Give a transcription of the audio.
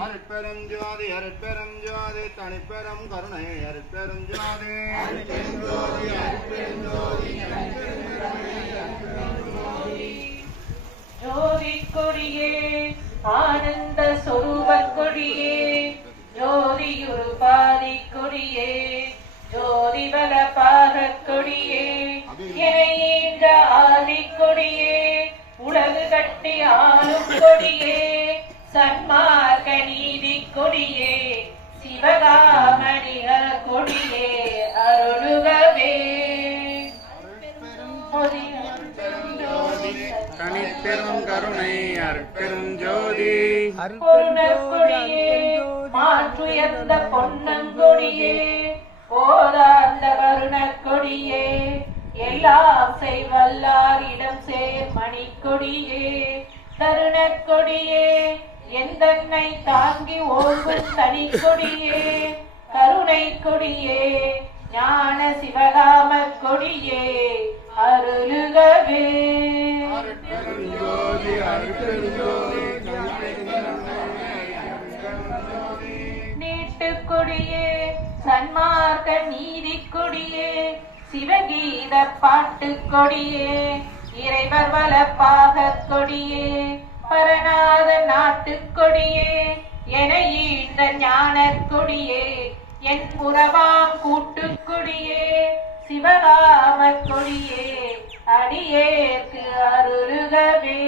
அருட்பெரும் ஜோதி அருட்பெரும் ஜோதி தனிப்பெரும் கருணை அருட்பெரும் ஜோதி ஜோதி கொடியே ஆனந்த சொரூப கொடியே ஜோதியுரு பாதி கொடியே ஜோதி பல பாக கொடியே என்ற ஆதி கொடியே உலகு கட்டி ஆளும் கொடியே சன்மார்க்க நீதி கொடியே சிவகாமணிக கொடியே அருளுகவே தனிப்பெரும் கருணை அருட்பெரும் ஜோதி பொன்னொடியே மாற்றுயர்ந்த பொன்னங்கொடியே போதாந்த கருணக்கொடியே எல்லாம் செய்வல்லாரிடம் சேர் மணிக்கொடியே கருணக்கொடியே எந்தன்னை தாங்கி ஓங்கும் தனிக்கொடியே கருணை கொடியே ஞான சிவகாம கொடியே அருளுகவே நீட்டுக்கொடியே சன்மார்க்க நீதி கொடியே சிவகீத பாட்டு கொடியே இறைவர் வளப்பாக கொடியே பரநாத நாட்டு கொடியே என ஈந்த ஞான கொடியே என் புறவாம் கூட்டு கொடியே சிவகாம கொடியே அடியேற்கு அருளுகவே